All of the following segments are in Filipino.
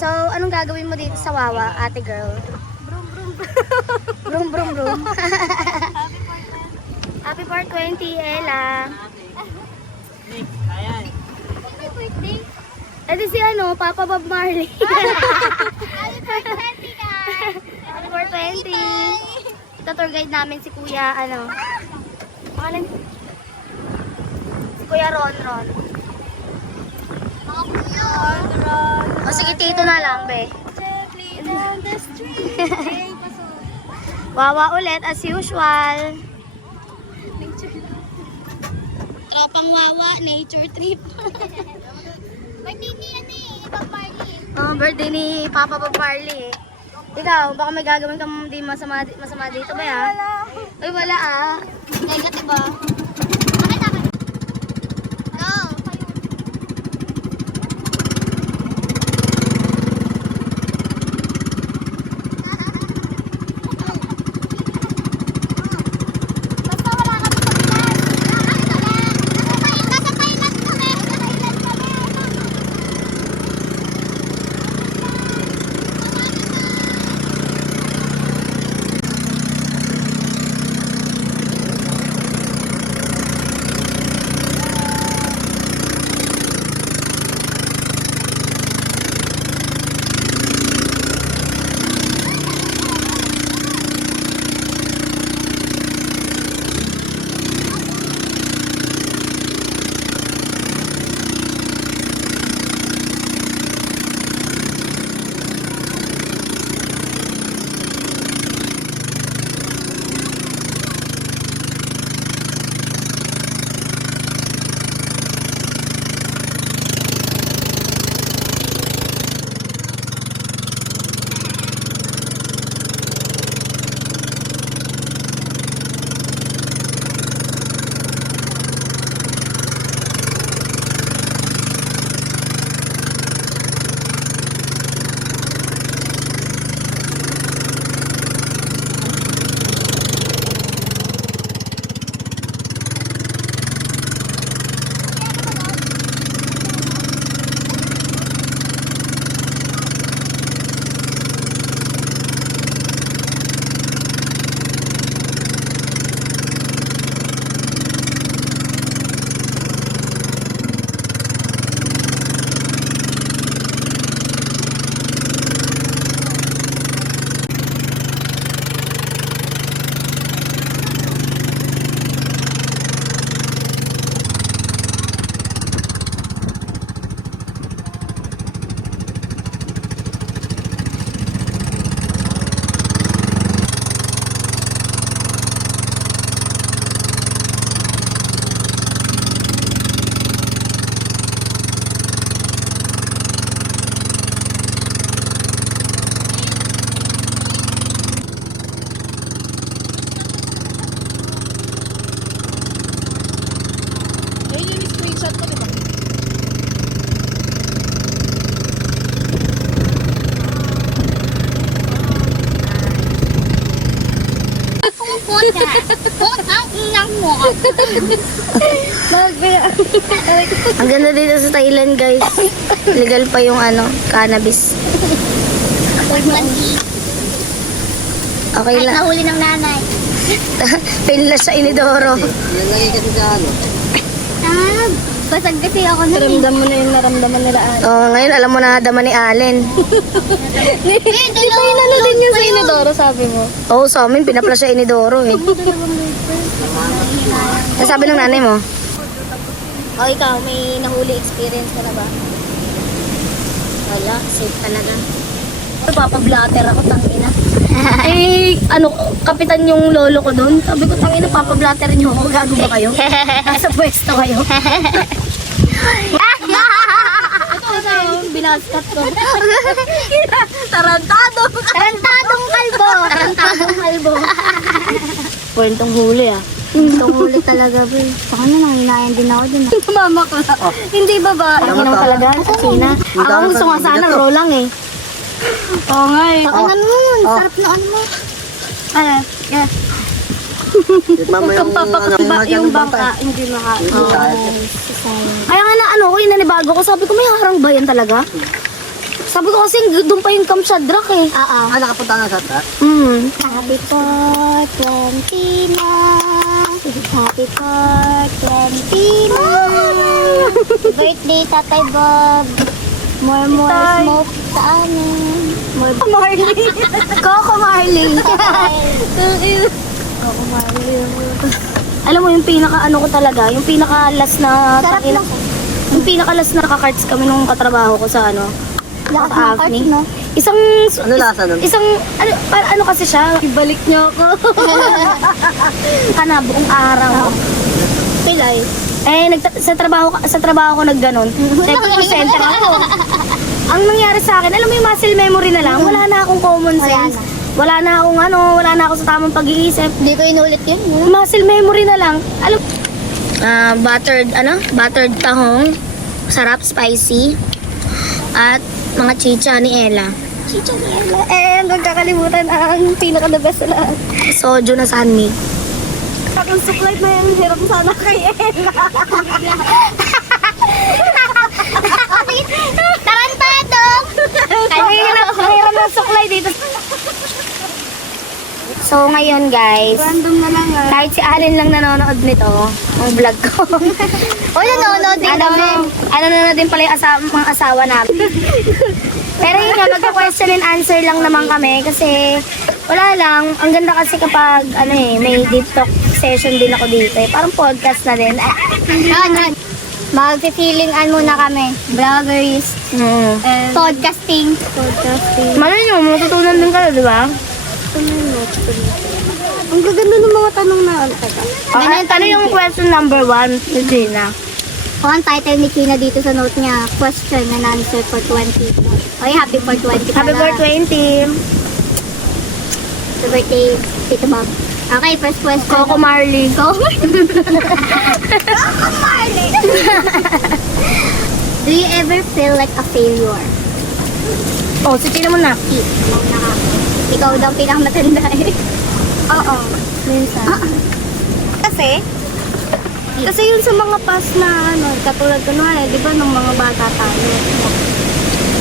So, anong gagawin mo dito sa Wawa, ate girl? Brum brum brum. Happy 420, Ella. Happy birthday. Eh di si ano, Papa Bob Marley. Happy birthday, guys. Happy 420. Ito tour guide namin si Kuya, ano. Pangalan? Si Kuya Ron Ron. O sige, tito na lang, be. Down the street. Wawa ulit as usual. Tropang Wawa, nature trip. Birthday ni ano eh, Bob Marley. Oh, birthday ni Papa Bob Marley. Ikaw, baka may gagawin kang di masama dito ba ya? Ay, wala ah. Negative ba? Bakit ako? Go. Basta wala kami pabilan. Nasa Thailand kami. Ang ganda dito sa Thailand, guys. Legal pa yung ano, cannabis. Okay lang. Nahuli ng nanay. Pinlas sa inidoro. Nalagay kasi sa ano. Basag kasi ako na. Naramdam mo na yung naramdaman nila. Oh, ngayon alam mo na dama ni Allen. Dalawa din yun sa inidoro, sabi mo. Oo, sa amin, pinaplas sa inidoro eh. Ano sabi ng nanay mo? O ikaw, may nahuli experience ka na ba? Wala, safe talaga. Papablatter ako, tangina. Eh, ano, kapitan yung lolo ko doon. Sabi ko, tangina, papablatter niyo ako. Gago ba kayo? Nasa pwesto kayo. Ito, binaskat ko. Tarantado. Tarantadong kalbo. Tarantadong kalbo. Kwentong huli ah. Itong huli talaga, ba? Saka na nanginayan din ako dun. Tumama ko na. Hindi ba ba? Ang inaw talaga sa China. Ako gusto nga sana raw lang eh. Oo nga eh. Pakanan mo, sarap na ano mo. Ano? Yeah. Mama yung Yung bangka, hindi makain. Yung Kaya nga na ano ko, yung nanibago ko, sabi ko may harang ba yan talaga? Sabi ko kasi doon pa yung Camp Shadrach eh. Oo. Nakapunta na sa ta? Happy 420 na. Happy 420 na. Birthday, Tatay Bob. More smoke sa amin. Marley. Coco Marley. Coco Marley. Alam mo yung pinaka-ano ko talaga, yung pinaka-last na... Sarap lang. Yung pinaka-last na naka-cards kami nung katrabaho ko sa ano. Lakas Sa ng cards, Acne. no? Isang... Ano lasa nun? Isang... Ano kasi siya? Ibalik niyo ako. Kana, buong araw. Pilay. Sa trabaho ko nagganon. Siyempre, call center ako. Ang nangyari sa akin, alam mo yung muscle memory na lang, wala na akong common sense. Wala na ako sa tamang pag-iisip. Hindi ko inulit yun. Muscle memory na lang. Alam, buttered tahong, sarap, spicy, at mga chicha ni Ella. Chicha ni Ella. And huwag kakalimutan ang pinaka-the best na lang. Soju na sunmig. Ang suklay na yung hirap sana kay Ella. Tarantado! Mahirap na suklay dito. So ngayon guys, Random na lang ah. kahit si Allen lang nanonood nito, ang vlog ko. O, nanonood din namin. Nanonood din pala yung mga asawa namin. Pero yun nga, magka-question and answer lang naman kami kasi wala lang. Ang ganda kasi kapag may deep talk session din ako dito eh. Parang podcast na din. Mag-feelingan muna kami. Vloggers. Podcasting. Malay nyo, matutunan din kayo, di ba? Ang gaganda ng mga tanong na Ano yung question number 1 ni Gina? O, ang title ni Kina dito sa note niya, question and answer for 20. Okay, happy 420 Happy birthday, 20. Happy birthday, Tito Bob. Okay, first question. Coco Marley. Coco Marley! Do you ever feel like a failure? Oh, si Gina mo na. Ikaw daw pinakamatanda eh. Oo. Minsan. Kasi yun sa mga past na katulad ko na di ba nung mga bata tayo.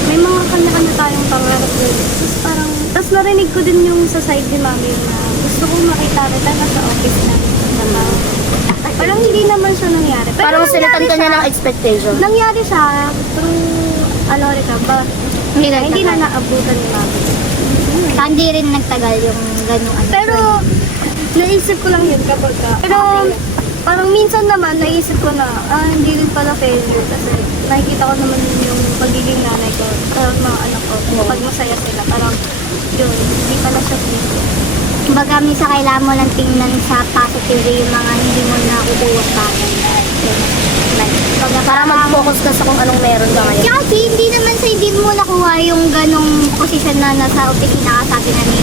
May mga kanya-kanya tayong pangarap din. Tapos narinig ko din yung sa side ni mami na gusto ko makita kita nasa office na. Parang hindi naman siya nangyari. Pero Parang nangyari sinatan ka niya siya. ng expectation. Nangyari siya through, hindi na naabutan ni mami. Hindi rin nagtagal yung ganyong ano. Pero, naisip ko lang yun kapag Pero, parang minsan naman, naisip ko na, hindi rin pala failure kasi nakikita ko naman yung pagiging nanay ko sa mga anak ko. Kapag masaya sila, parang yun, hindi pala siya failure. Kumbaga, minsan kailangan mo lang tingnan sa positive yung mga hindi mo nakukuha pa. Para mag-focus ka sa kung anong meron ka ngayon. Kasi hindi naman sa hindi mo nakuha yung ganong posisyon na nasa opisina ka, sabi na ni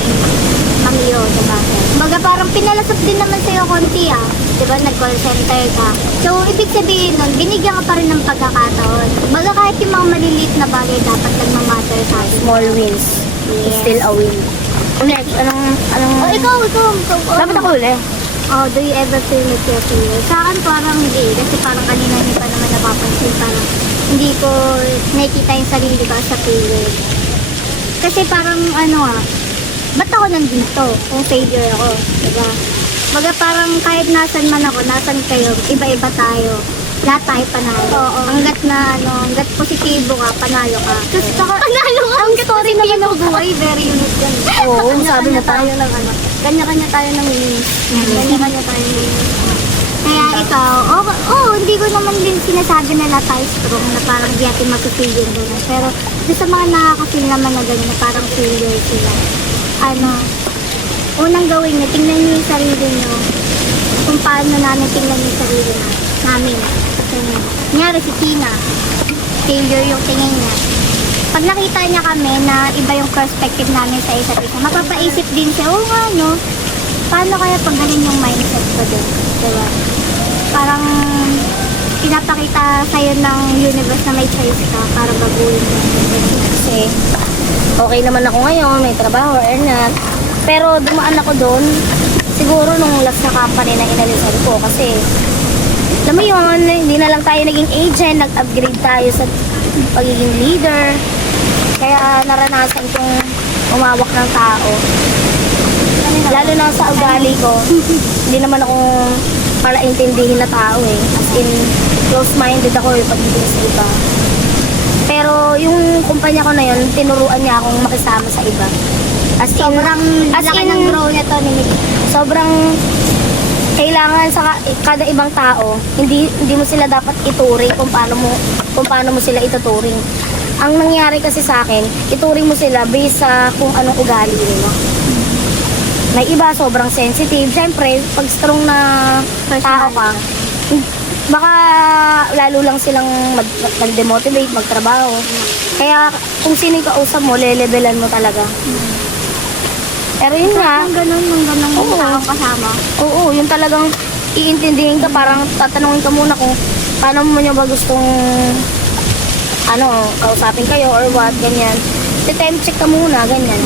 Mamiyo, diba? Kumbaga parang pinalasap din naman sa'yo konti diba? Nag-call center ka. So, ibig sabihin nun, binigyan ka pa rin ng pagkakataon. Kumbaga kahit yung mga maliliit na bagay dapat nagmamatter sa atin. Small wins is still a win. Next, Ikaw. Dapat ako uli. Oh, do you ever feel like you're failure? Sa akin parang hindi. Kasi parang kanina hindi pa naman napapansin. Parang hindi ko nakikita yung sarili ko sa failure. Kasi parang ba't ako nandito kung failure ako? Diba? Baga parang kahit nasan man ako, nasan kayo, iba-iba tayo. Lahat tayo panalo. Hanggat hanggat positibo ka, panalo ka. Tapos panalo ka! Ang story naman ng buhay, very unique yan. Oo, sabi na tayo. Kanya-kanya tayo ng wins. Kanya-kanya tayo ng wins. Kaya ikaw, hindi ko naman din sinasabi na lahat tayo strong na parang di natin mag-failure doon. Pero doon sa mga nakaka-feel naman na gano'n na parang failure sila. Unang gawin niyo, tingnan niyo yung sarili niyo. Kung paano namin tingnan yung sarili namin. Nangyari si Tina, failure yung tingin niya. Pag nakita niya kami na iba yung perspective namin sa isa't isa, mapapaisip din siya, paano kaya pag ganun yung mindset ko din? Diba? Parang pinapakita sa'yo ng universe na may choice ka para baguhin mo. Kasi, okay naman ako ngayon, may trabaho or not. Pero dumaan ako doon, siguro nung last na company na inalisan ko kasi alam mo yun, hindi na lang tayo naging agent, nag-upgrade tayo sa pagiging leader. Kaya Kaya naranasan kong umawak ng tao. Lalo na sa ugali ko, hindi naman ako palaintindihin na tao eh. As in, close-minded ako eh pagdating sa iba. Pero yung kumpanya ko na yun, tinuruan niya akong makisama sa iba. As in, Laki ng grow niya to ni Nick. sobrang kailangan sa kada ibang tao, hindi mo sila dapat ituring kung paano mo sila ituturing. Ang nangyari kasi sa akin, ituring mo sila based sa kung anong ugali nila. May iba sobrang sensitive. Siyempre, pag strong na tao ka, baka lalo lang silang mag-demotivate, magtrabaho. Kaya kung sino yung kausap mo, lelevelan mo talaga. Pero yun nga, Ang ganun yung Oo. taong kasama. oo, yung talagang iintindihin ka, parang tatanungin ka muna kung paano mo niya ba gustong kausapin kayo or what, ganyan. Time check ka muna, ganyan.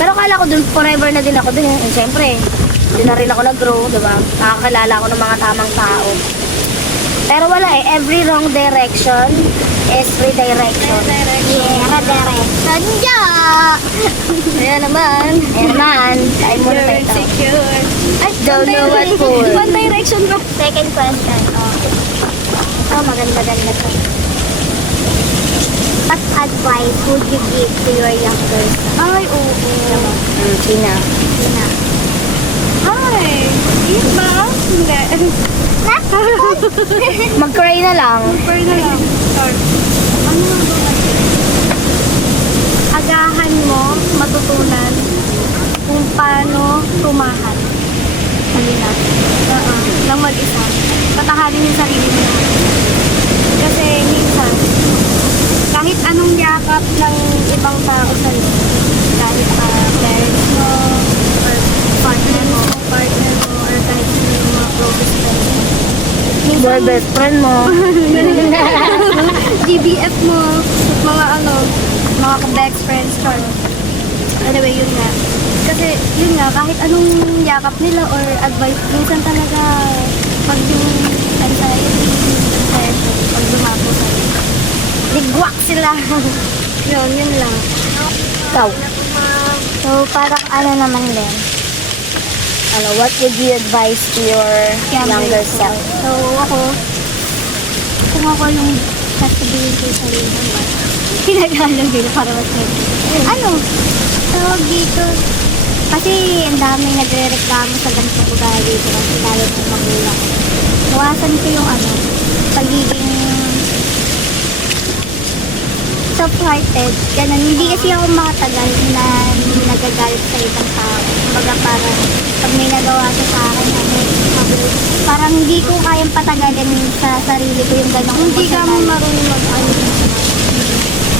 Pero kala ko dun, forever na din ako dun. Siyempre, dun na rin ako nag-grow, diba? Nakakilala ako ng mga tamang tao. Pero wala eh, every wrong direction is redirection. Yeah, redirection niya. Ayan naman. Ayan naman. Kain muna tayo. Don't know what for. One direction mo. Second question. Oh, maganda-ganda to. What advice would you give to your younger self? Ay, oo. Tina. Sina? Ay, yun ba? Hindi. Mag-cry na lang. Pero na lang. Start. Ano nga ba? Agahan mo, matutunan kung paano tumahan. Halina. Lang mag-isa. Patahanin yung sarili mo. Kasi minsan, kahit anong yakap ng ibang tao sa'yo, kahit parents mo, or partner mo, or kahit sino yung mga closest friends mo. Boy best friend mo. GBF mo, mga ka-best friends, char. Anyway, yun nga. Kasi, yun nga, kahit anong yakap nila or advice, minsan talaga, pag yung anxiety, depression, pag dumapo sa ligwak sila. yun lang. Ikaw. So, parang ano naman din. What would you advise to your younger self? So, kung ako yung sasabihin ko sa sarili mo, pinag-alam din para mas Tawag dito. Kasi ang daming nagre-reklamo sa ganitong ugali dito kasi lalo ng magulang. Iwasan ko yung pagiging soft-hearted. Ganun. Hindi kasi ako makatagal na hindi nagagalit sa ibang tao. Kumbaga parang pag may nagawa siya sa akin, parang hindi ko kayang patagalin sa sarili ko yung ganong hindi ka mo marunong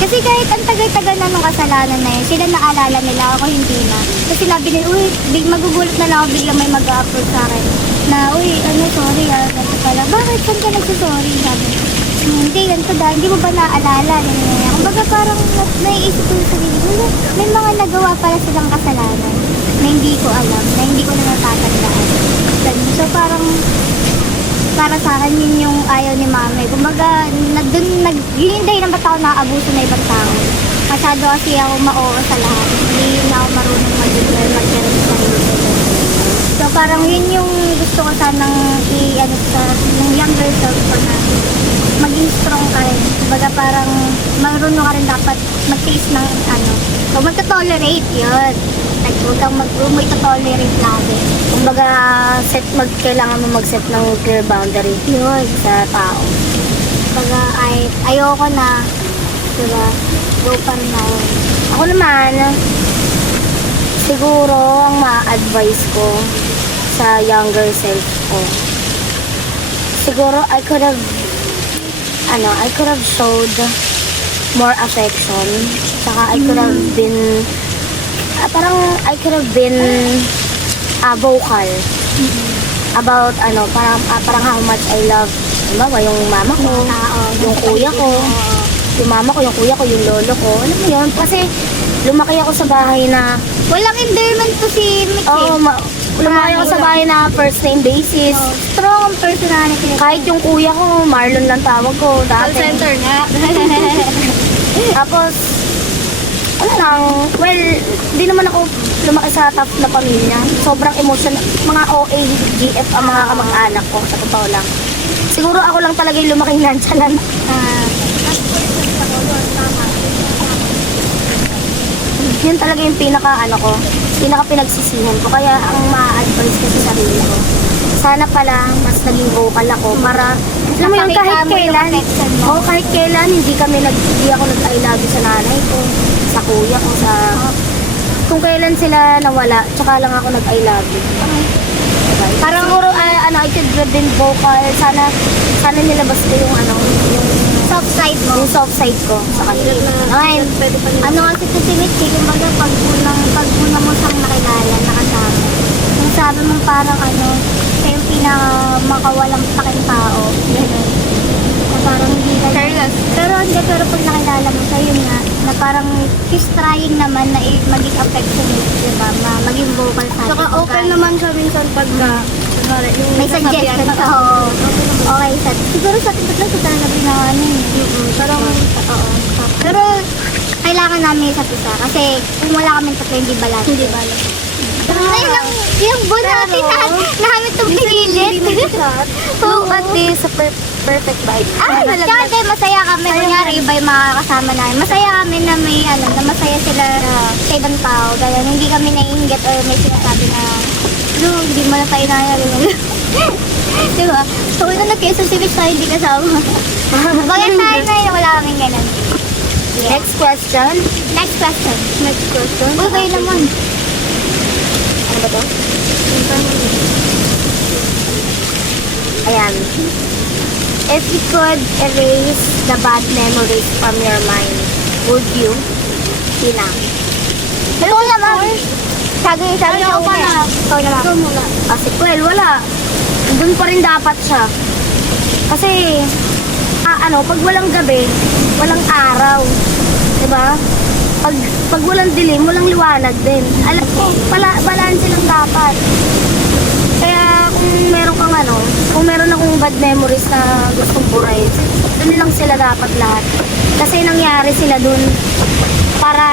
kasi kahit ang tagal-tagal na nung kasalanan na yun, sila naalala nila, ako hindi na. Kasi labi nila, magugulat na lang ako biglang may mag-upload sa akin. Na, sorry ganito pala. Bakit? Saan ka nagsasorry? Sabi, hindi, ganito dahil, hindi mo ba naaalala? Kumbaga parang naiisip ko yung sarili ko, may mga nagawa pala silang kasalanan na hindi ko alam, na hindi ko na natatandaan. So parang, para sa akin yun yung ayaw ni mami. Kumbaga, yun yung dahilan ba't ako nakaabuso na ibang tao. Masyado kasi ako ma-oo sa lahat. Hindi na ako marunong mag-declare, mag-share sa sarili ko. So parang yun yung gusto ko sanang sa ng younger self ko na maging strong ka rin. Kumbaga parang marunong ka rin dapat mag-taste ng So magka-tolerate yun. Like, huwag kang mo ito-tolerate lagi. Kumbaga, kailangan mo mag-set ng clear boundary Yun. sa tao. Kumbaga, ayoko na. Diba? Go pa rin ako. Ako naman, siguro ang ma-advise ko sa younger self ko, siguro I could have showed more affection. Saka I could have been I could have been vocal about parang how much I love yung mama ko, yung kuya ko, yung mama ko, yung kuya ko, yung lolo ko. Alam mo yun? Kasi lumaki ako sa bahay na Walang endearment to si Mick. lumaki ako sa bahay na first name basis. Strong ang personality. Kahit yung kuya ko, Marlon lang tawag ko Call dati. center nga. Tapos, ano lang, well, di naman ako lumaki sa tough na pamilya. Sobrang emotional, mga OA, GF ang mga kamag-anak ko, sa totoo lang. Siguro ako lang talaga yung lumaki nonchalant. Yun talaga yung pinaka pinagsisihan ko. Kaya ang ma-advise ko sa sarili ko, sana pala mas naging vocal ako para, alam mo yun, kahit kailan, kahit kailan, hindi ako nag-I love you sa nanay ko, sa kuya ko, kung kailan sila nawala, tsaka lang ako nag-I love you. Parang siguro, I could have been vocal, sana nilabas ko yung Soft side mo. yung soft side ko sa kanila. Ayun. Ano kasi ito si Mitchie, kumbaga pag una mo siyang nakilala, nakasama. Yung sabi mo parang siya yung makawalang paking tao. Ganun. Na parang hindi ka... Careless. Pero pag nakilala mo siya, yun nga, na parang she's trying naman na maging affectionate, diba? Maging vocal sa atin. Saka open naman siya minsan pagka May suggestion ka. Oo. Okay, siguro sa atin tatlo sa talaga pinawano Pero, Pero, kailangan namin sa isa. Kasi, kung wala kami tatlo, hindi balat. Hindi balat. Ngayon, yung buwan natin, namin itong pinilit. So, at least, perfect vibe. Tsaka masaya kami. Kunyari, iba yung mga kasama namin. Masaya kami na may, na masaya sila sa ibang tao. Ganyan, hindi kami naiinggit or may sinasabi na, hindi mo na tayo nangyari. Diba? So, kung nag-Quezon City tayo, hindi kasama. Bakit tayo na wala kaming ganun? Next question. Next question. Uy, kayo naman. Ano ba to? Ayan. If you could erase the bad memories from your mind, would you? Tina. Hello naman. Sabi ko pa na. Ikaw muna. Kasi, well, wala. Doon pa rin dapat siya. Kasi, pag walang gabi, walang araw. Diba? Pag walang dilim, walang liwanag din. Alam ko, balanse lang dapat. Kaya kung meron akong bad memories na gustong burahin, doon lang sila dapat lahat. Kasi nangyari sila doon para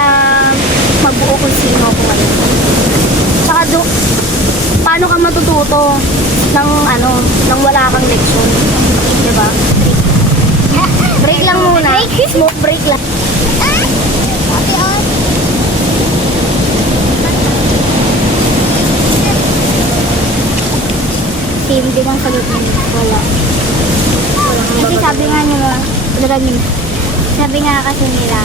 magbuo kung sino ako ngayon. Tsaka paano ka matututo ng wala kang leksyon. Diba? Break lang muna. Smoke break lang. Same din ang sagot niya. Wala. Kasi sabi nga nila, sabi nga kasi nila,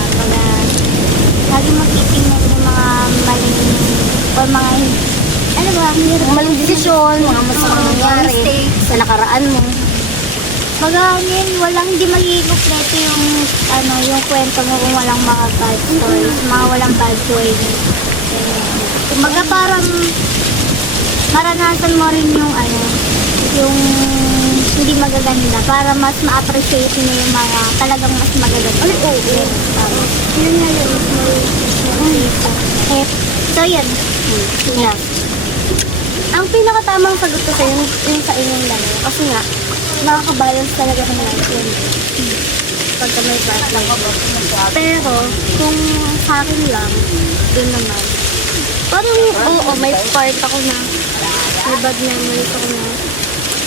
lagi mo titingnan yung mga maling, o mga, Maling desisyon, mga masamang nangyari sa nakaraan mo. hindi magiging kompleto yung kwento mo kung walang mga bad stories, mga walang bad joy. Kumbaga parang, maranasan mo rin yung hindi magaganda para mas ma-appreciate mo yung mga talagang mas magaganda. Yun nga yun. So yun. Yeah. Ang pinakatamang sagot ko sa'yo, yung sa inyong dalawa. Kasi nga, nakaka-balance talaga ng life yun. Pagka may part lang. Pero, kung sa akin lang, dun naman. Parang, may part ako na, may bad memories ako na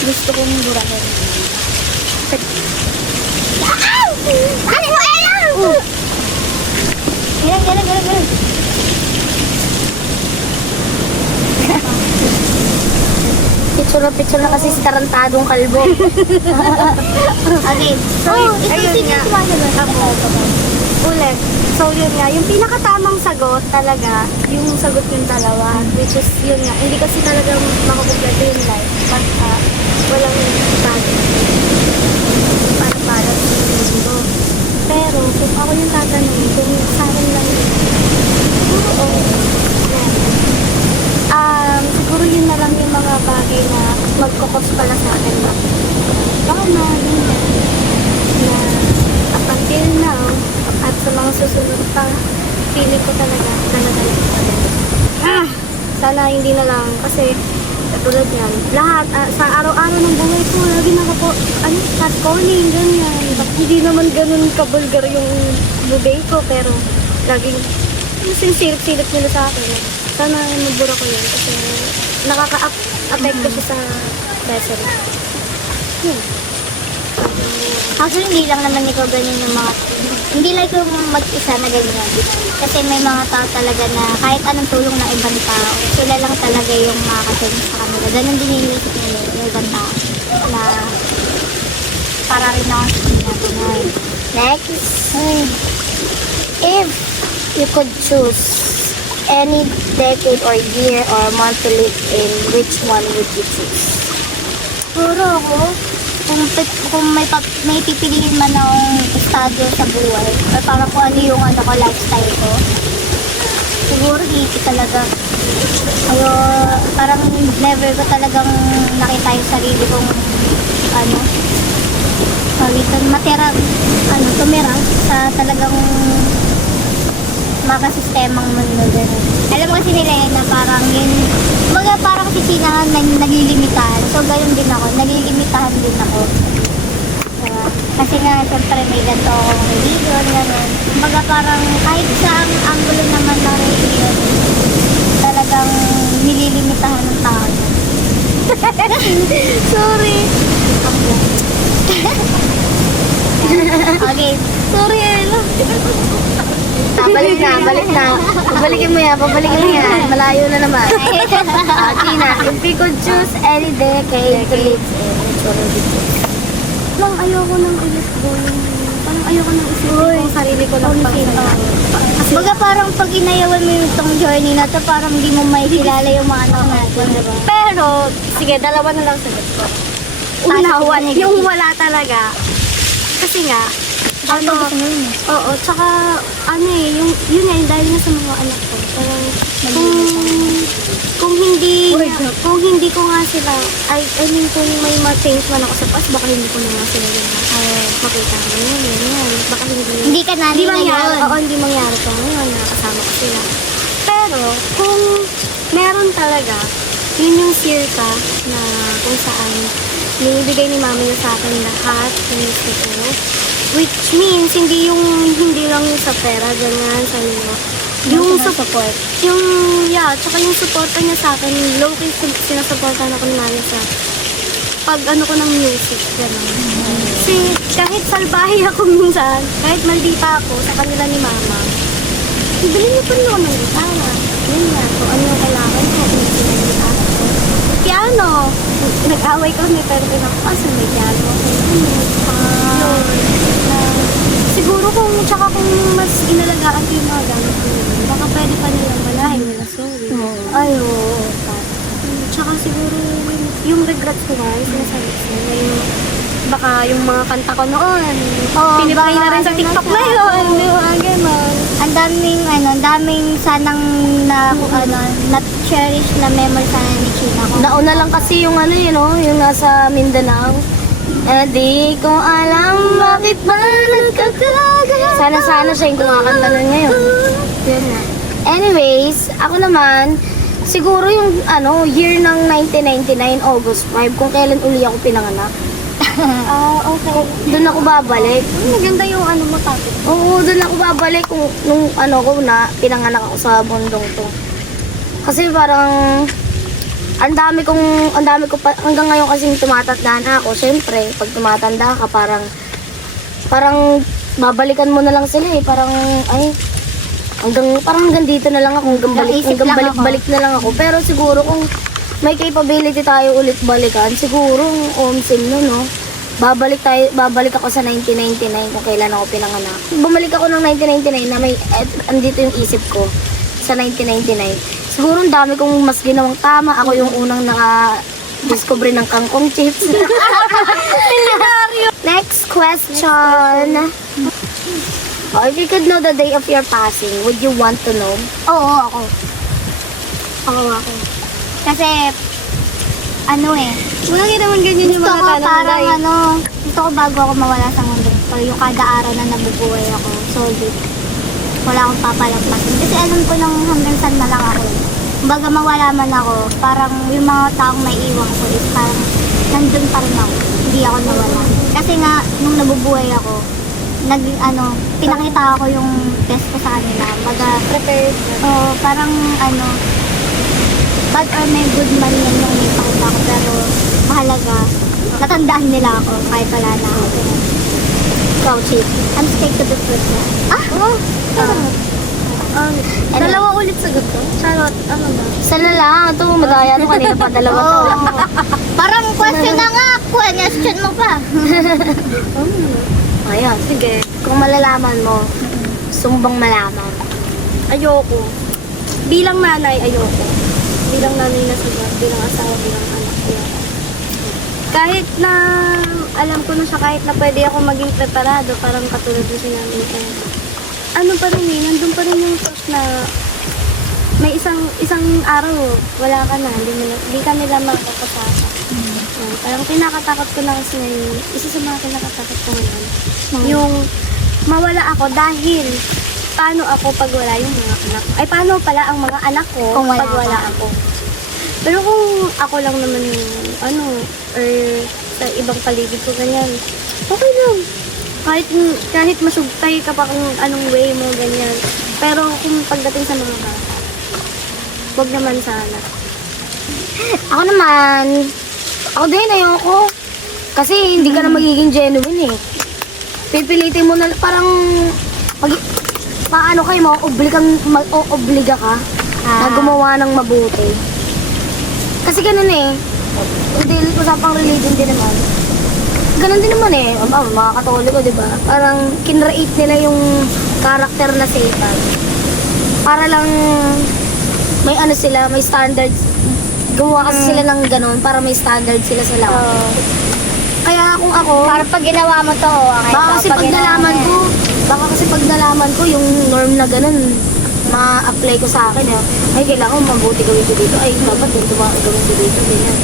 gusto kong burahin. Ganun. Picture na kasi si tarantadong kalbo. Okay. So, ayun nga. Ulit. So, yun nga. Yung pinakatamang sagot talaga, yung sagot yung dalawa. Which is, yun nga. Hindi kasi talaga makakumpleto yung life. Basta, walang bagay. Para sa mundo. Pero, kung ako yung tatanungin, kung sa akin lang yun, siguro yun na lang yung mga bagay na magkukos pala sa akin. Tama, yun na. Na up until now, at sa mga susunod pa, feeling ko talaga sana hindi na lang. Kasi, katulad yan, lahat, sa araw-araw ng buhay ko, lagi catcalling, ganyan. Hindi naman ganun kabulgar yung bugay ko, pero laging yung silip nila sa akin. Sana mabura ko yun kasi nakaka-apekto siya sa destiny. Actually, hindi lang naman ikaw ganyan ng mga hindi lang ikaw mag-isa na ganyan. Kasi may mga tao talaga na kahit anong tulong ng ibang tao, sila lang talaga yung makakatulong sa kanila. Ganon din yung inisip nila yung ibang tao. Na para rin ako sa kanila. Next, if you could choose any decade or year or month to live in, which one would you choose? Siguro ako, kung may pipiliin man akong estado sa buhay, or parang kung ano yung ano ko, lifestyle ko, siguro dito talaga. Ayo, parang never ko talagang nakita yung sarili kong ano, tumira sa talagang makasistemang mundo gano'n. Alam mo kasi nila yun na parang yun, parang si China naglilimitahan. So, gano'n din ako. Naglilimitahan din ako. Diba? Kasi nga, syempre may ganito akong religion, gano'n. Kumbaga parang kahit sa angulo naman ng religion, talagang nililimitahan ng tao. Sorry. Okay. Sorry, Ella. Balik na. Pabalikin mo yan. Malayo na naman. Tina, if you could choose any decade to live in, which one would you choose? Lang, ayoko nang ulit ko. Parang ayoko nang isipin kung sarili ko lang pang Baga parang pag inayawan mo yung itong journey na to, parang hindi mo may kilala yung mga anak natin, diba? Pero, sige, dalawa na lang sagot ko. Yung wala talaga. Kasi nga, oo, tsaka, yun nga, dahil nga sa mga anak ko, parang, kung hindi ko nga sila, kung may ma-change man ako sa past, baka hindi ko na nga sila yun. Makita ko yun. Baka Hindi ka na nila yun. Oo, hindi mangyari ko ngayon, nakasama ko sila. Pero, kung meron talaga, yun yung circa na kung saan nibigay ni mama niya sa akin lahat ng gusto ko. Which means, hindi lang yung sa pera, ganyan, sa inyo. Yung support. Tsaka yung supportan niya sa akin, low-key sinasuportan ako ni mama sa pag ko ng music, gano'n. Kasi kahit salbahe ako minsan, kahit maldita ako sa kanila ni mama, ibili niyo pa rin ako ng gitara. Yun nga, kung ano yung kailangan ko, kung sila yung gitara. Piano! Nag-away kami, pero pinakapasan may piano. Siguro kung mas inalagaan ko yung mga gamit ko yun, baka pwede pa nilang malahin nila sorry. Tsaka siguro yung regrets ko nga, yung sinasabi ko na baka yung mga kanta ko noon, piniplay na rin sa TikTok na yun, di ba, gano'n. Ang daming sanang na-cherish na memory sana ni China ko. Nauna lang kasi yung yung nasa Mindanao. Di ko alam bakit ba nagkakalaga. Sana siya yung kumakanta nun ngayon. Yun nga. Anyways, ako naman, siguro yung year ng 1999, August 5, kung kailan uli ako pinanganak. Okay. Doon ako babalik. Maganda yung mo topic. Oo, doon ako babalik kung nung pinanganak ako sa bundong to. Kasi parang ang dami ko hanggang ngayon kasi tumatandaan ako. Siyempre, pag tumatanda ka parang babalikan mo na lang sila eh. Parang hanggang dito na lang ako, hanggang balik na lang ako. Pero siguro kung may capability tayo ulit balikan, siguro OMSIM no. Babalik ako sa 1999 kung kailan ako pinanganak. Bumalik ako ng 1999 na andito yung isip ko sa 1999. Siguro ang dami kong mas ginawang tama. Ako yung unang naka-discover ng kangkong chips. Next question. If you could know the day of your passing, would you want to know? Oo, ako. Kasi, Wala rin naman ganyan yung gusto mga ko tanong parang gusto ko bago ako mawala sa mundo. Pero yung kada araw na nabubuhay ako, solid. Wala akong papalampasin. Kasi alam ko nang hanggang saan na lang ako. Baga mawala man ako, parang yung mga taong may iwan ko is parang nandun pa rin ako. Hindi ako nawala. Kasi nga, nung nabubuhay ako, pinakita ko yung test ko sa kanila. Baga, Prepared. parang bad or may good man yan yung ipakita ko. Pero mahalaga, natandaan nila ako kahit wala na ako. Ikaw, Chief. I'm scared to the truth na. Dalawa ulit sagot ko. Charot, ano ba? Sana lang. Ito, madaya to. Kanina pa dalawa to. Parang question na nga. Question mo pa. Ayan. Sige. Kung malalaman mo, sumbang malaman. Ayoko. Bilang nanay, ayoko. Bilang nanay na sagot, bilang asawa, bilang anak, ayoko. Kahit na, alam ko na siya, kahit na pwede ako maging preparado, parang katulad na sinabi ko. Ano pa rin eh, nandun pa rin yung thought na may isang araw, wala ka na, hindi ka nila makakasama. Parang kinakatakot ko na kasi ngayon, isa sa mga kinakatakot ko ngayon, yung mawala ako dahil paano ako pag wala yung mga anak ko. Ay, paano pala ang mga anak ko Kung wala pag wala ka. ako. Pero kung ako lang naman yung or sa ibang paligid ko ganyan, okay lang. Kahit masugtay ka pa kung anong way mo, ganyan. Pero kung pagdating sa mga bata, wag naman sana. Ako naman, ako din, ayoko. Kasi hindi ka na magiging genuine eh. Pipilitin mo na, parang, paano kayo, mag-obliga ka na gumawa ng mabuti. Kasi ganun eh, hindi, usapang religion din naman. Ganun din naman eh, mga Katoliko, di ba? Parang kinreate nila yung karakter na Satan. Para lang, may ano sila, may standards. Gumawa kasi sila ng ganun para may standard sila sa lahat. Kaya kung ako, Para pag ginawa mo to, okay. baka kasi pag nalaman ko yung norm na ganun, ma-apply ko sa akin eh. Ay, kailangan mabuti gawin ko dito. Ay, dapat din gawin ko dito. Ganyan.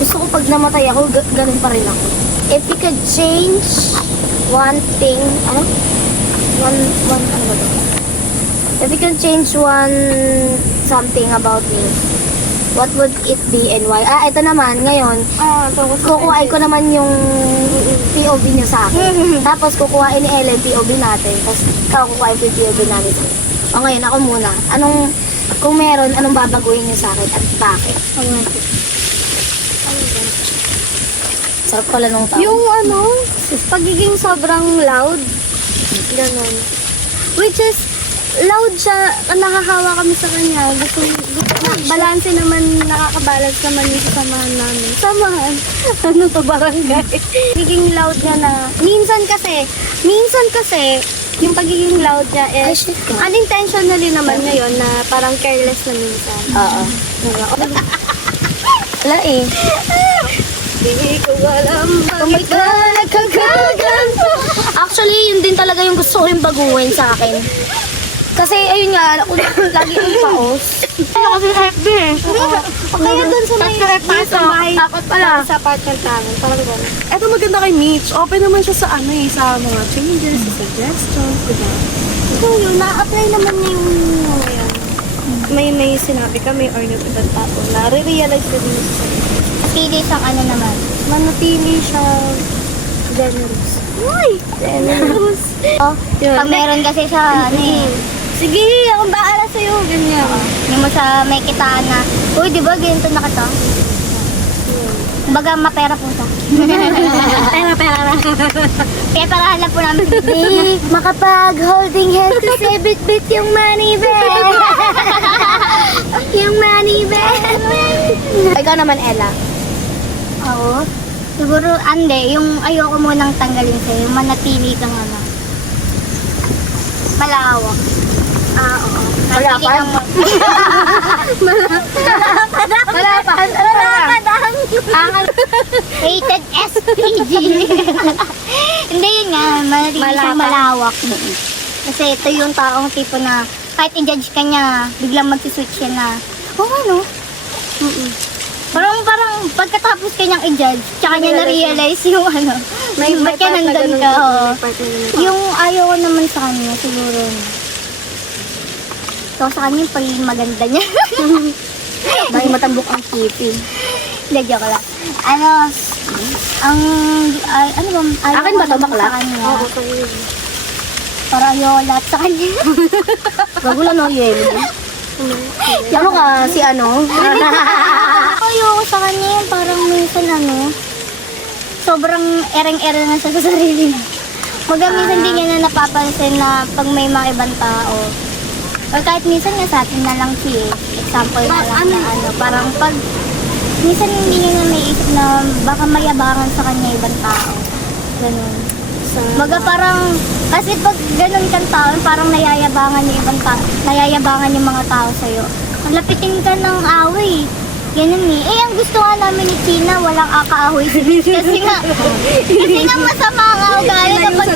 Gusto ko pag namatay ako, ganun pa rin ako. If you could change one thing, ano ba ito? If you can change something about me, what would it be and why? Ito naman, ngayon, kukuhain ko naman yung POV niya sa akin. Tapos kukuhain ni Ellen POV natin. Tapos ikaw kukuhain ko yung POV namin sa akin. O ngayon, ako muna. Kung meron, anong babaguhin niyo sa akin at bakit? Sarap pala nung tao. Yung pagiging sobrang loud, ganun. Which is, loud siya, nakakawa kami sa kanya. Gusto balanse naman, nakakabalance naman yung samahan namin. Samahan? Ano to, barangay? Pagiging loud niya na, minsan kasi, yung pagiging loud niya Ay, is, shit ka. unintentionally naman ngayon na parang careless na minsan. Oo. Wala eh. Hindi ko alam bakit ka nagkagaganto. Actually, yun din talaga yung gusto ko yung baguhin sa akin. Kasi, ayun nga, ako lagi yung paos. kasi FB eh. Kaya doon sa may dapat pala sa apartment namin. Parang gano'n. Eto maganda kay Mitch. Open naman siya sa sa mga changes, sa suggestions, diba? So yun, na-apply naman niya yung yan. May sinabi kami or yung ibang tao na re-realize ko din sa sarili. Pili siyang ano naman. Manatili siya generous. Uy! Generous! Yun. Pag meron kasi siya, Sige, akong baala sa'yo. Ganyan. yung sa may kitaan na, uy, di ba, ganito na kita? Baga, mapera po siya. Pera. Kaya parahan lang po namin. Di makapag-holding hands kasi bit-bit yung money bag. Yung money bag. Ikaw naman, Ella. Oo. Siguro, yung ayoko munang tanggalin sa'yo, yung manatili kang malawak. Oo. Malapad? Malapadang. Rated SPG. Hindi yun nga, manatili siyang malawak. Kasi ito yung taong tipo na kahit i-judge ka niya, biglang magsiswitch siya na, ano? Parang pagkatapos kanyang i-judge, tsaka niya na-realize yung ba't ka nandun ka? Yung ayaw ko naman sa kanya, siguro. So, sa kanya yung pagiging maganda niya. Dahil matambok ang kipi. Hindi, joke lang. ano ba? Ayaw Akin ba to, ko bakla? sa kanya. Oo, sa'yo. Para ayaw lahat sa kanya. Bago lang, no, yelo. Ano ka, si ano? Ayoko sa kanya yung parang minsan sobrang ereng-ereng na siya sa sarili niya. Minsan hindi niya na napapansin na pag may mga ibang tao, or kahit minsan nga sa atin na lang siya, example na lang na parang pag minsan hindi niya na naisip na baka mayabangan sa kanya ibang tao. Ganun. Parang, kasi pag ganun kang tao, parang nayayabangan yung ibang tao, nayayabangan yung mga tao sa'yo. Lapitin ka ng away. Ganun eh. Ang gusto nga namin ni China, walang akaahoy si Mitch. Kasi nga masama ang ugali na pag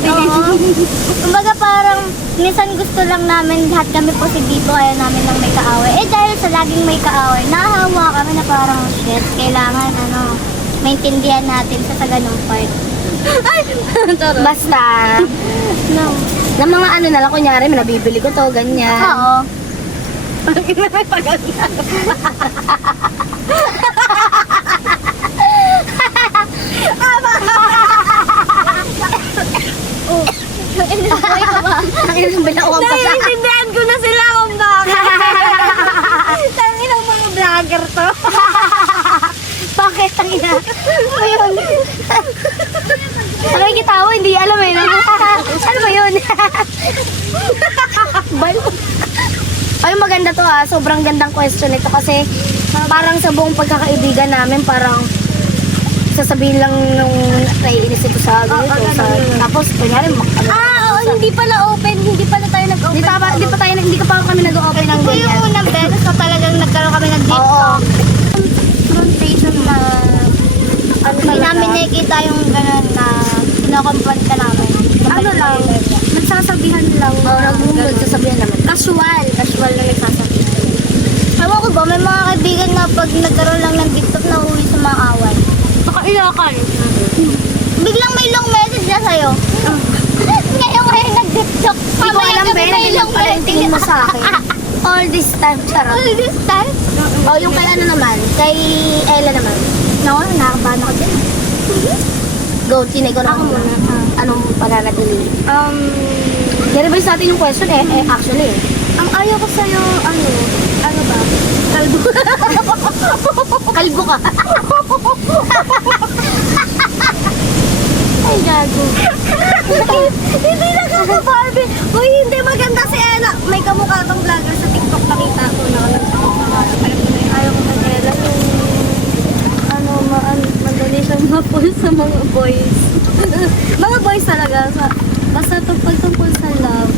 kumbaga parang, minsan gusto lang namin lahat kami positibo, ayaw namin lang may kaaway. Dahil sa laging may kaaway, nahahawa kami na parang, shit, kailangan maintindihan natin sa ganung part. Basta, No. ng mga ano na lang, kunyari, may nabibili ko to, ganyan. Oo. Ang ilang bila ko ang pasa. Naiintindihan ko na sila kung bakit. Tangin ang mga vlogger to. Bakit ang ina? Ayun. Nakikitawa, hindi alam eh. No? Ano ba yun? Bal. Ay, maganda to ha. Sobrang gandang question ito kasi parang sa buong pagkakaibigan namin, parang sasabihin lang nung naiinis ito sa ganito. Tapos, kunyari, Hindi pala open, hindi pala tayo nag-open. hindi ka pa kami nag-open ng Ito yung ganyan. unang beses na talagang nagkaroon kami ng deep Oo. talk. Confrontation na hindi namin nakikita yung gano'n na kinoconfront ka namin. Ano lang, nagsasabihan lang. Nagsasabihan naman. Casual na nagsasabihan. Ewan ko ba, may mga kaibigan na pag nagkaroon lang ng deep talk na uwi sa mga away. Nakaiyakan. Biglang may long message na sa'yo. Ngayon nag-deep talk. Hindi ko alam, Ben. Nabigyan pala yung tingin mo sa akin. All this time, charot. All this time? Oh, yung kay ano naman, kay Ella naman. No, nakakabahan ako din. Go, Tina, ikaw na muna. Anong pananatili? Nirevise natin yung question actually. Ang ayaw ko sa'yo, ano ba? Kalbo. Kalbo ka. Ay, gago. Hindi nakaka-Barbie. Uy, hindi maganda si Ella. May kamukha kang vlogger sa TikTok. Nakita ko na. Ayaw ko na Ella. Madali siyang ma-pull sa mga boys. Mga boys talaga. Basta tungkol sa love.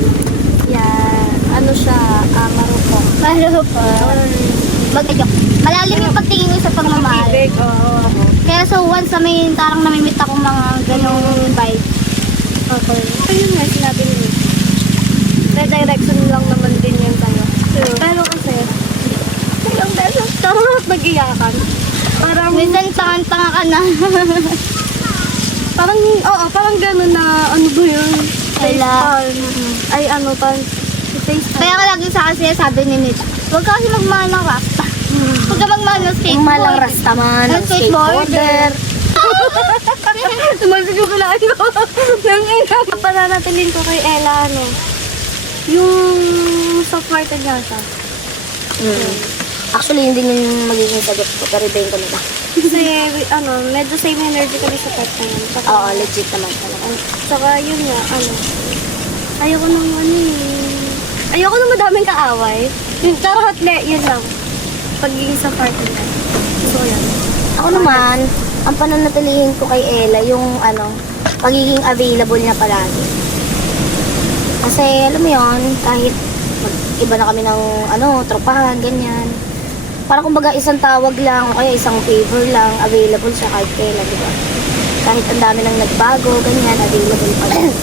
Yan. Ano siya? Marupok. Malalim yung pagtingin ko sa pagmamahal. Oo. Kaya so once na may tarang namimit akong mga ganong vibe. Okay. Ayun nga, sinabi niyo. Redirection lang naman din yan sa'yo. Pero kasi, ilang beses tarot nag-iyakan. Parang, Minsan tangan-tanga ka na. parang gano'n na, ano ba yun? Wala. Ay, ano pa, face Kaya ka lagi sa akin sabi ni Mitch, huwag ka kasi magmahal ng rasta. Huwag ka magmahal ng Yung malang skateboard. rastaman, Ng ng skateboarder. Tumasig yung kalaan ko. Nang ina. Pananatilin ko kay Ella, yung soft-hearted niya siya. Actually, hindi yung magiging sagot ko, pero ibayin ko na lang. Kasi, medyo same energy kami sa part na yun. Tsaka, Oo, legit naman talaga. Tsaka yun nga, ayoko nang ayoko nang madaming kaaway. Yung charot yun lang. Pagiging sa part na. So, yan. Ako naman, ang pananatilihin ko kay Ella, yung pagiging available niya palagi. Kasi, alam mo yun, kahit iba na kami ng, tropahan, ganyan. Parang kumbaga isang tawag lang, o kaya isang favor lang, available siya kahit kailan, di ba? Kahit ang dami nang nagbago, ganyan, available pa rin.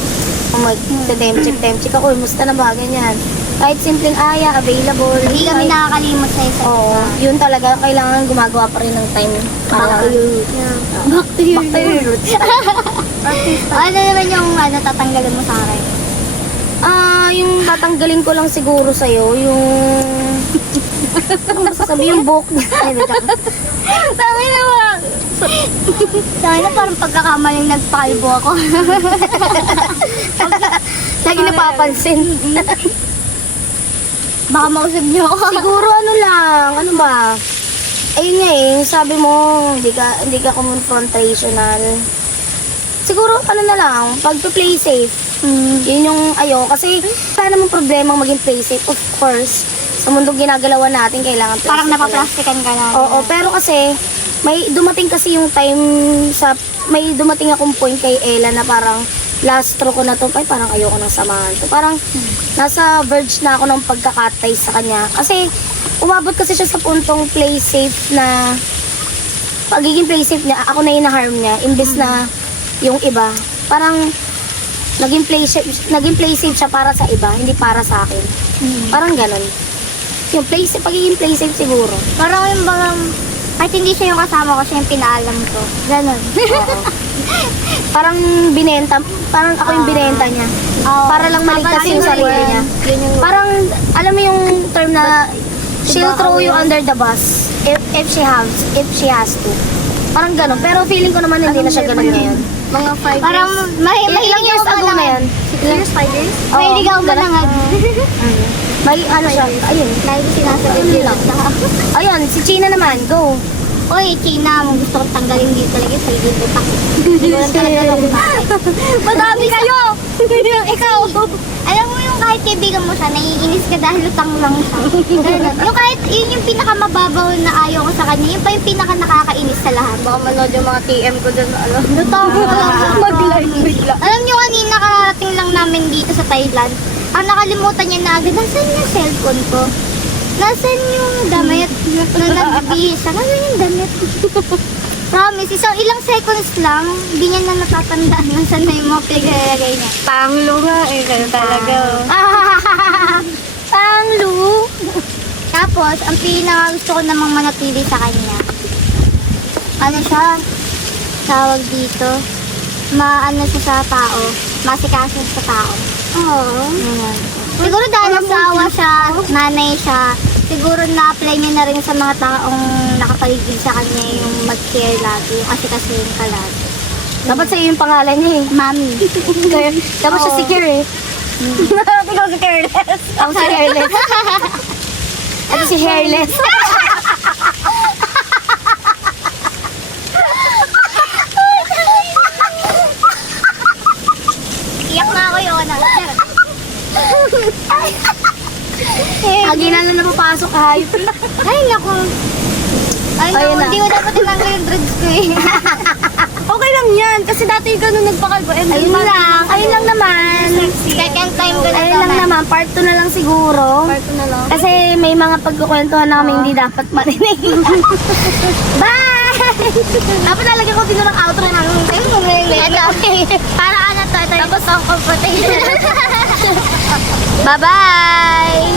Kung mag-temchik ako, musta na ba, ganyan. Kahit simpleng aya, available. Hindi kami nakakalimot sa isa. Oo, yun talaga, kailangan gumagawa pa rin ng time. Para, Back to your back to your roots. Ano naman yung tatanggalin mo sa akin? Yung tatanggalin ko lang siguro sa'yo, yung... ano masasabi yung buhok niya? Sabi naman, Sana parang pagkakamaling nagpalbo ako. Lagi napapansin. Baka mausap niyo ako. Siguro ano lang, ano ba? Ayun nga eh, sabi mo, hindi ka confrontational. Siguro ano na lang, pag-play safe. Yun yung kasi wala namang problema maging play safe, of course. Sa mundong ginagalawan natin, kailangan play Parang safe napaplastikan ka na. Oo, pero kasi may dumating kasi yung time may dumating akong point kay Ella na parang last straw ko na to, ay parang ayoko nang samahan to. Parang nasa verge na ako ng pagkakatay sa kanya. Kasi umabot kasi siya sa puntong play safe na pagiging play safe niya, ako na yung na-harm niya, imbes na yung iba. Parang naging play safe siya para sa iba, hindi para sa akin. Parang ganun. Yung pagiging play safe siguro. Parang yung bang, kahit hindi siya yung kasama ko, siya yung pinaalam ko. Ganon. Oo. Parang parang ako yung binenta niya. Oo. Para lang maligtas yung sarili niya. Parang, alam mo yung term na she'll throw you under the bus if she has to. Parang ganun. Pero feeling ko naman hindi na siya ganun ngayon. Mga 5 Parang, Ilang years ago na yan? 5 years? Mahilig ako manangad. May ano siya, ayun. Lagi sinasagot nila. Ayun, si China naman, go. Oy, China, mo gusto kong tanggalin dito talaga sa ibig utak. Hindi ko lang talaga lang bakit. Madami kayo! Ikaw, alam mo yung kahit kaibigan mo siya, naiinis ka dahil lutang lang siya. Ganun. Yung kahit yun yung pinakamababaw na ayaw ko sa kanya, yun pa yung pinaka nakakainis sa lahat. Baka manood yung mga TM ko dyan, Lutang ko lang. mag-live bigla. Alam niyo kanina, kararating lang namin dito sa Thailand. Ang nakalimutan niya na agad, nasan yung cellphone ko? Nasaan yung damit? Nung nagbibihis siya, nasaan yung damit? Promise, ilang seconds lang, hindi niya na natatandaan nasaan na yung mga pinaglalagay niya. Panglo nga eh, kayo talaga. Panglu! Tapos, ang pinaka gusto ko namang manatili sa kanya, ano siya, tawag dito, maano siya sa tao, masikaso sa tao. Oo. Ganun. Siguro dahil asawa siya, nanay siya, siguro na-apply niya na rin sa mga taong nakapaligid sa kanya yung mag-care lagi, kasi yung kalagi. Dapat sa'yo yung pangalan niya eh. Mami. Dapat siya si Kier eh. Ikaw si Careless. Ako si Hairless. Ako si Hairless. Iyak na ako yun. Agi na lang napapasok kahit. Ay, naku. Ay, Ayun naku, na. hindi ko dapat tinanggal yung drugs ko eh. Okay lang yan, kasi dati ganun nagpakalbo. Ayun lang naman. Second time ko na Ayun lang naman. Part 2 na lang siguro. Parto na lang. Kasi may mga pagkukwentuhan na kami hindi dapat marinig. Bye! Dapat lalagyan ko din ng outro ng Para ano to, ito. Tapos ang confrontation. Bye-bye!